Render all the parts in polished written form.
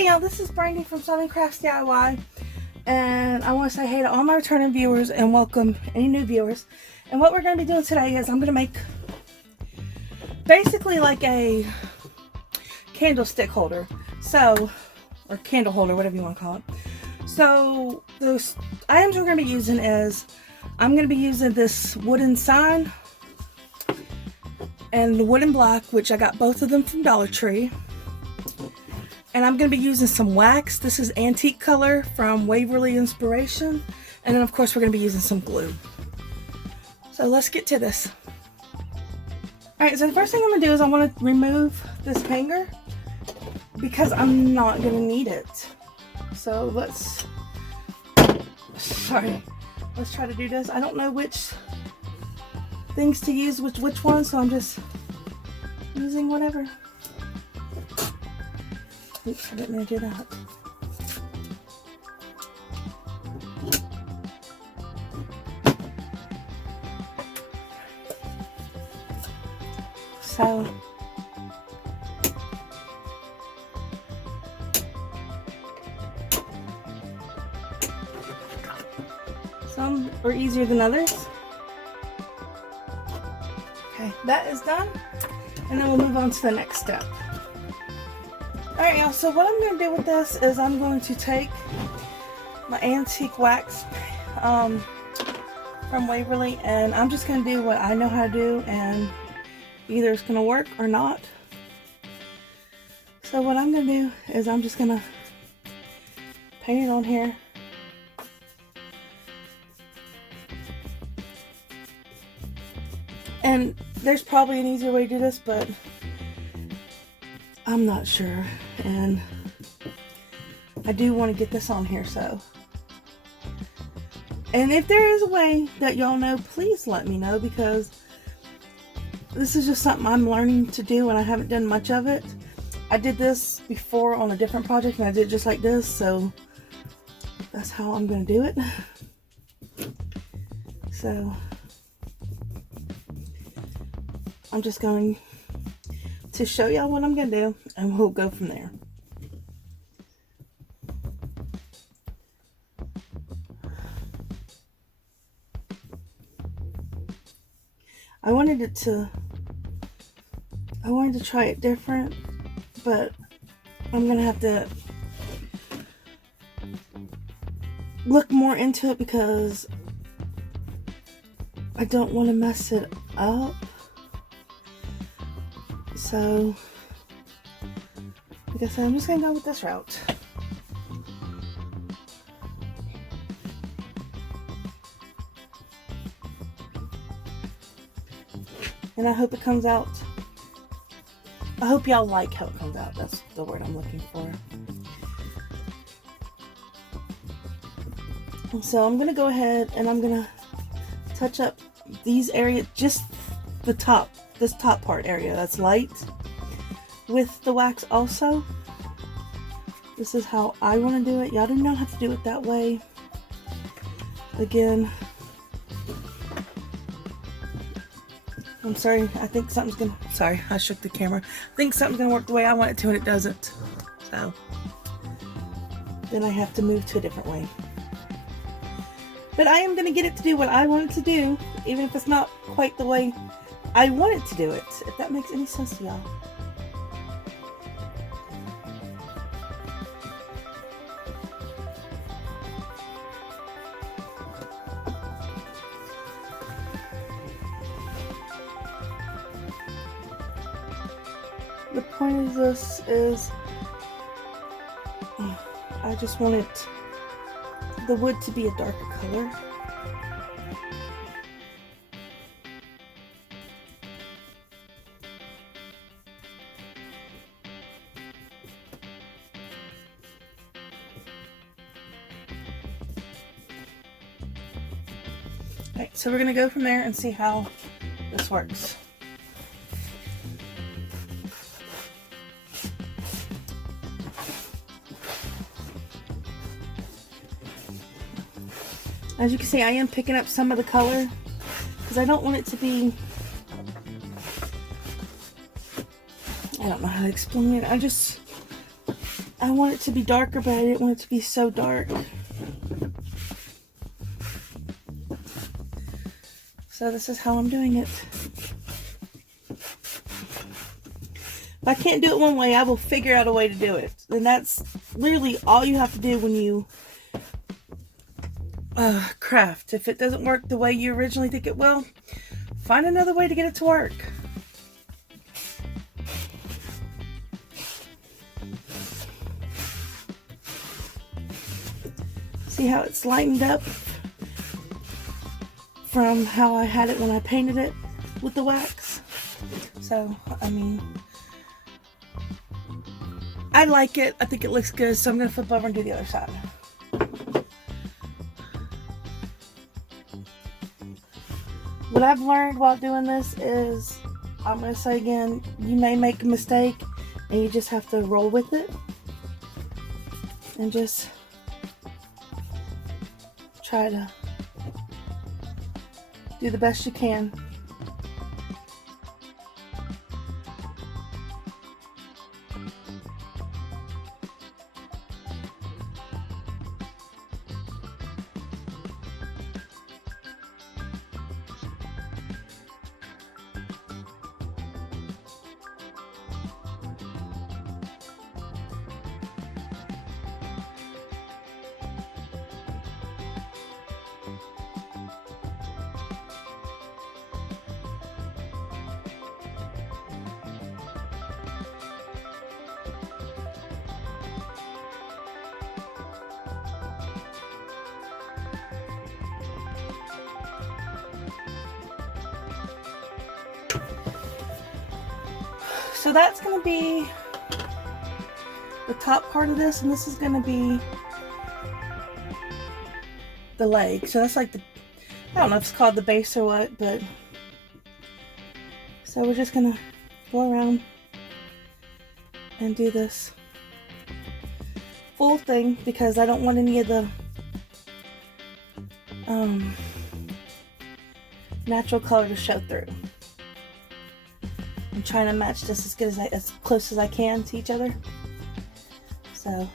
Hey y'all, this is Brandy from Southern Crafts DIY, and I want to say hey to all my returning viewers and welcome any new viewers. And what we're going to be doing today is I'm going to make basically like a candlestick holder, or candle holder, whatever you want to call it. So those items we're going to be using is, I'm going to be using this wooden sign and the wooden block, which I got both of them from Dollar Tree. And I'm going to be using some wax. This is antique color from Waverly Inspiration. And then of course we're going to be using some glue. So let's get to this. Alright, so the first thing I'm going to do is I want to remove this hanger because I'm not going to need it. So let's try to do this. I don't know which things to use, which one, so I'm just using whatever. Oops, I didn't mean to do that. So some are easier than others. Okay, that is done. And then we'll move on to the next step. Alright y'all, so what I'm going to do with this is I'm going to take my antique wax from Waverly, and I'm just going to do what I know how to do, and either it's going to work or not. So what I'm going to do is I'm just going to paint it on here. And there's probably an easier way to do this, but I'm not sure, and I do want to get this on here, so. And if there is a way that y'all know, please let me know, because this is just something I'm learning to do and I haven't done much of it. I did this before on a different project and I did it just like this, so that's how I'm going to do it. So I'm just going to show y'all what I'm going to do, and we'll go from there. I wanted to try it different, but I'm going to have to look more into it because I don't want to mess it up. So, like I said, I'm just going to go with this route. And I hope it comes out. I hope y'all like how it comes out. That's the word I'm looking for. And so I'm going to go ahead and I'm going to touch up these areas, just the top. This top part area that's light with the wax also. This is how I want to do it. Y'all do not have to do it that way. Again, I'm sorry, I think something's gonna, sorry, I shook the camera. I think something's gonna work the way I want it to and it doesn't. So then I have to move to a different way. But I am gonna get it to do what I want it to do, even if it's not quite the way I wanted to do it, if that makes any sense to y'all. The point of this is, I just wanted the wood to be a darker color. Alright, so we're going to go from there and see how this works. As you can see, I am picking up some of the color because I don't want it to be, I don't know how to explain it. I just I want it to be darker, but I didn't want it to be so dark. So this is how I'm doing it. If I can't do it one way, I will figure out a way to do it. And that's literally all you have to do when you craft. If it doesn't work the way you originally think it will, find another way to get it to work. See how it's lightened up from how I had it when I painted it with the wax? So, I mean, I like it. I think it looks good, so I'm going to flip over and do the other side. What I've learned while doing this is, I'm going to say again, you may make a mistake and you just have to roll with it and just try to do the best you can. So that's going to be the top part of this, and this is going to be the leg. So that's like the, I don't know if it's called the base or what, but so we're just going to go around and do this full thing because I don't want any of the natural color to show through. I'm trying to match this as good as close as I can to each other. So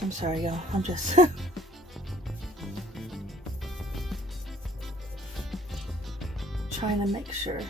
I'm sorry, y'all. I'm just trying to make sure.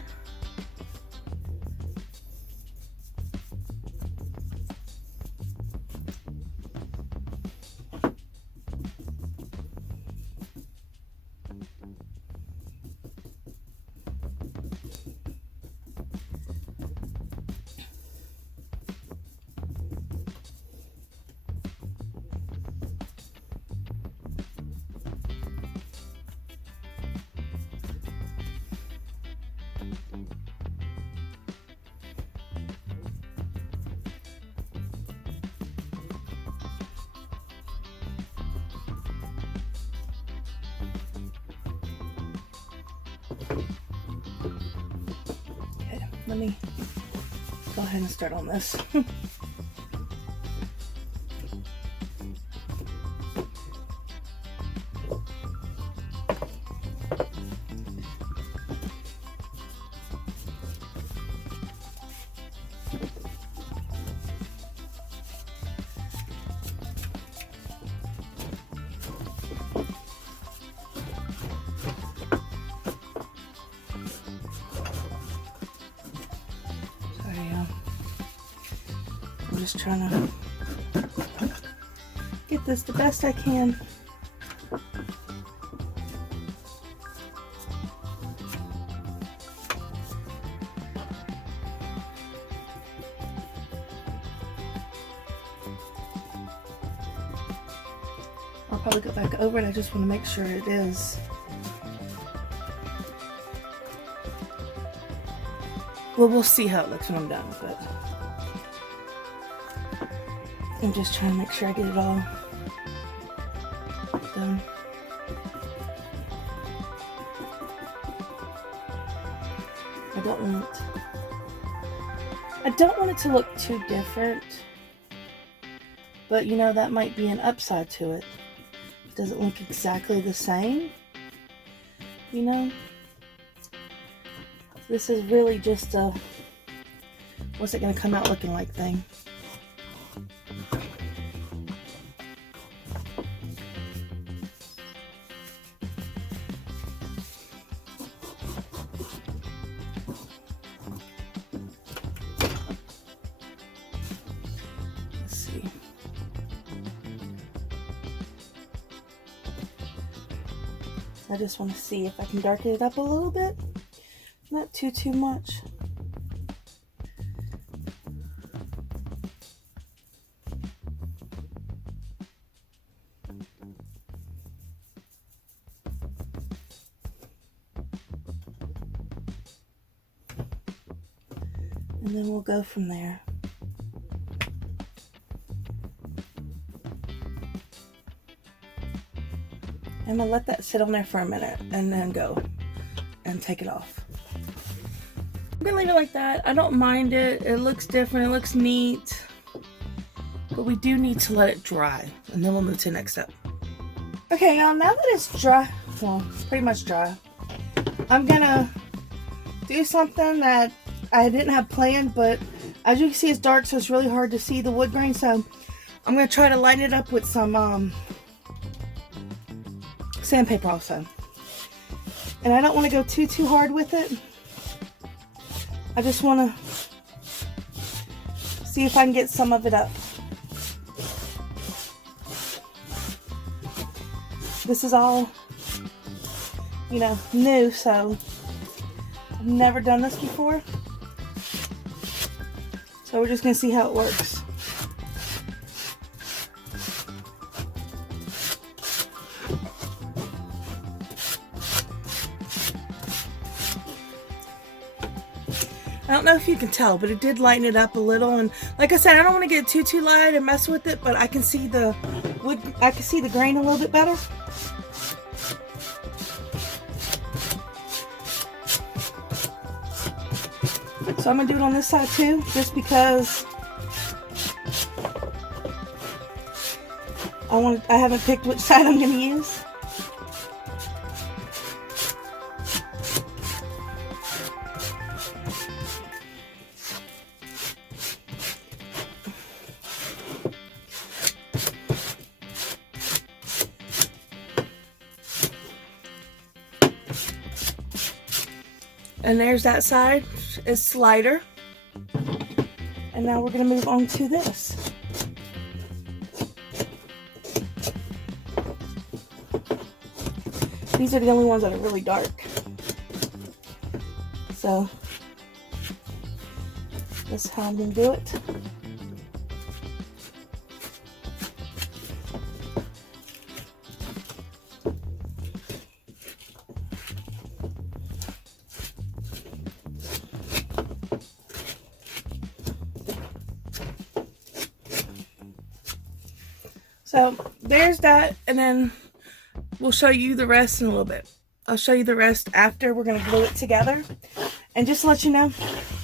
Okay, let me go ahead and start on this. I'm just trying to get this the best I can. I'll probably go back over it. I just want to make sure it is. Well, we'll see how it looks when I'm done, but I'm just trying to make sure I get it all done. I don't want it to look too different, but you know, that might be an upside to it. It doesn't look exactly the same, you know. This is really just a what's it gonna come out looking like thing. Let's see. I just want to see if I can darken it up a little bit. Not too much. And then we'll go from there. I'm gonna let that sit on there for a minute and then go and take it off. I'm gonna leave it like that. I don't mind it. It looks different. It looks neat. But we do need to let it dry, and then we'll move to the next step. Okay, now that it's dry, well, pretty much dry, I'm gonna do something that I didn't have planned, but as you can see, it's dark, so it's really hard to see the wood grain. So I'm gonna try to lighten it up with some sandpaper also. And I don't want to go too hard with it. I just want to see if I can get some of it up. This is all, you know, new, so I've never done this before. So we're just going to see how it works. I don't know if you can tell, but it did lighten it up a little. And like I said, I don't want to get too light and mess with it, but I can see the wood, I can see the grain a little bit better. So I'm gonna do it on this side too, just because I haven't picked which side I'm gonna use. And there's that side. It's lighter. And now we're going to move on to this. These are the only ones that are really dark. So that's how I'm going to do it. So there's that, and then we'll show you the rest in a little bit. I'll show you the rest after we're going to glue it together. And just to let you know,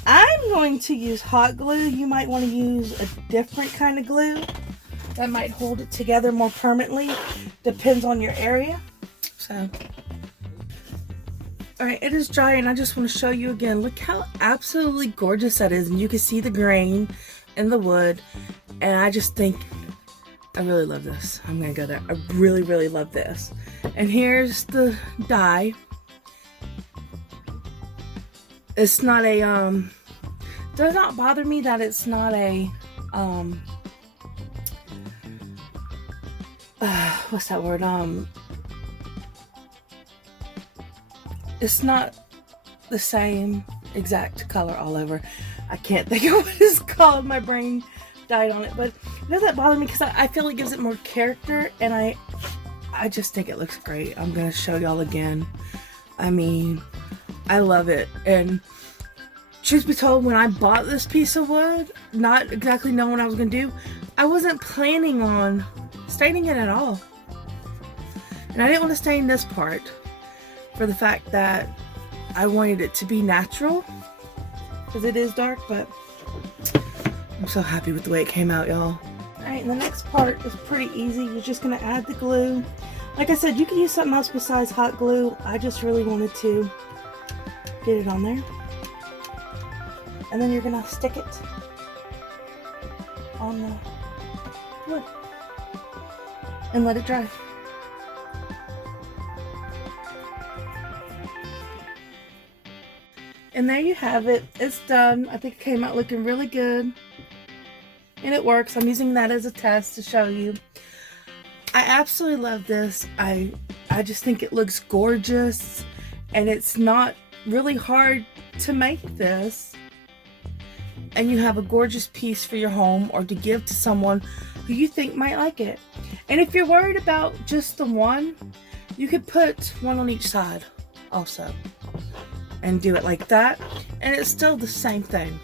I'm going to use hot glue. You might want to use a different kind of glue that might hold it together more permanently. Depends on your area. So, alright, it is dry, and I just want to show you again. Look how absolutely gorgeous that is. And you can see the grain in the wood. And I just think, I really love this. I'm going to go there. I really love this. And here's the dye. It's not a, does not bother me that it's not a, what's that word? It's not the same exact color all over. I can't think of what it's called. My brain died on it, but it doesn't bother me because I feel it gives it more character, and I just think it looks great. I'm gonna show y'all again. I mean, I love it. And truth be told, when I bought this piece of wood, not exactly knowing what I was gonna do, I wasn't planning on staining it at all. And I didn't want to stain this part for the fact that I wanted it to be natural, because it is dark, but I'm so happy with the way it came out, y'all. Alright, and the next part is pretty easy. You're just going to add the glue. Like I said, you can use something else besides hot glue. I just really wanted to get it on there. And then you're gonna stick it on the wood and let it dry. And there you have it. It's done. I think it came out looking really good. And it works. I'm using that as a test to show you. I absolutely love this. I just think it looks gorgeous. And it's not really hard to make this. And you have a gorgeous piece for your home or to give to someone who you think might like it. And if you're worried about just the one, you could put one on each side also. And do it like that, and it's still the same thing.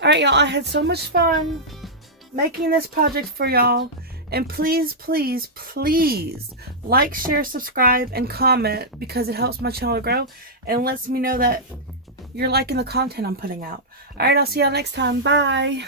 Alright y'all, I had so much fun making this project for y'all, and please like, share, subscribe, and comment, because it helps my channel grow and lets me know that you're liking the content I'm putting out. Alright, I'll see y'all next time. Bye.